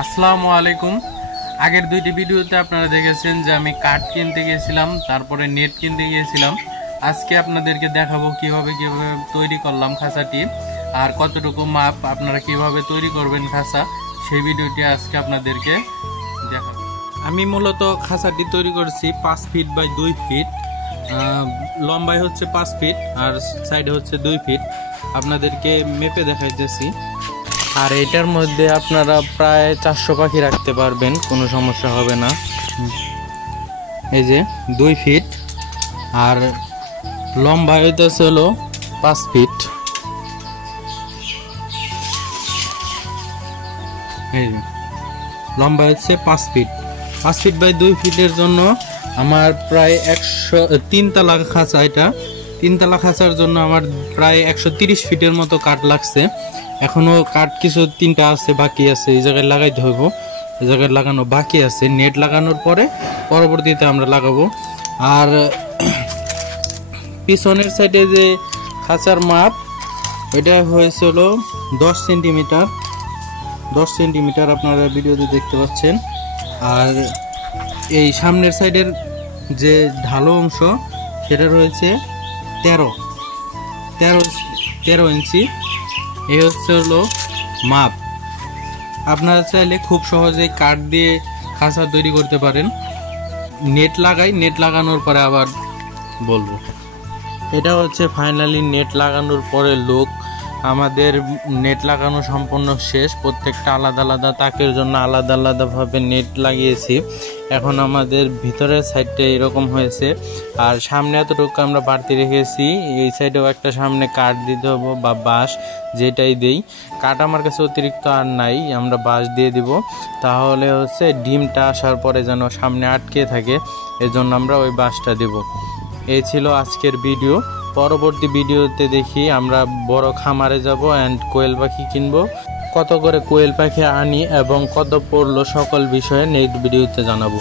আসসালামু আলাইকুম। আগের দুইটি ভিডিওতে আপনারা দেখেছেন যে আমি কাঠ কিনতে গিয়েছিলাম, তারপরে নেট কিনতে গিয়েছিলাম। আজকে আপনাদেরকে দেখাবো কিভাবে তৈরি করলাম খাঁচাটি, আর কতটুকু মাপ আপনারা কিভাবে তৈরি করবেন খাঁচা, সেই ভিডিওটি আজকে আপনাদেরকে দেখাবো। আমি মূলত খাঁচাটি তৈরি করেছি 5 ফিট বাই 2 ফিট, লম্বায় হচ্ছে 5 ফিট আর সাইডে হচ্ছে 2 ফিট। আপনাদেরকে মেপে দেখাইতেছি। আর এটার মধ্যে আপনারা প্রায় 400 পাখি রাখতে পারবেন, কোনো সমস্যা হবে না। এই যে 2 ফিট আর লম্বা হইতেছে হলো 5 ফিট। এই যে লম্বা হচ্ছে 5 ফিট। 5 ফিট বাই 2 ফিটের জন্য আমার প্রায় 103 তলা খাঁচা। এটা 3 তলা খাঁচার জন্য আমার প্রায় 130 ফিটের মতো কাঠ লাগছে। এখনো কাঠ কিছু 3টা আছে, বাকি আছে, এই জায়গায় লাগাইতে হইব। এই জায়গায় লাগানো বাকি আছে। নেট লাগানোর পরে পরবর্তীতে আমরা লাগাবো। আর পিছনের সাইডে যে খাঁচার মাপ, এটা হয়েছিল 10 সেন্টিমিটার। 10 সেন্টিমিটার আপনারা ভিডিওতে দেখতে পাচ্ছেন। আর এই সামনের সাইডের যে ঢালো অংশ, সেটা রয়েছে 13 ইঞ্চি। এই হচ্ছে হলো মাপ। আপনারা চাইলে খুব সহজেই কাঠ দিয়ে খাঁচা তৈরি করতে পারেন। নেট লাগানোর পরে আবার বলবো। এটা হচ্ছে ফাইনালি নেট লাগানোর পরে লুক। আমাদের নেট লাগানো সম্পূর্ণ শেষ। প্রত্যেকটা আলাদা আলাদা তাকের জন্য আলাদা আলাদাভাবে নেট লাগিয়েছি। এখন আমাদের ভিতরের সাইডটা এরকম হয়েছে। আর সামনে এতটুকু আমরা বাড়তি রেখেছি। এই সাইডেও একটা সামনে কাঠ দিতে হবে বা বাঁশ, যেটাই দেই। কাঠ আমার কাছে অতিরিক্ত আর নাই, আমরা বাঁশ দিয়ে দিব। তাহলে হচ্ছে ডিমটা আসার পরে যেন সামনে আটকে থাকে, এজন্য আমরা ওই বাঁশটা দেব। এই ছিল আজকের ভিডিও। পরবর্তী ভিডিওতে দেখি আমরা বড় খামারে যাব অ্যান্ড কোয়েল পাখি কিনবো। কত করে কোয়েল পাখি আনি এবং কত পড়লো সকল বিষয়ে নেক্সট ভিডিওতে জানাবো।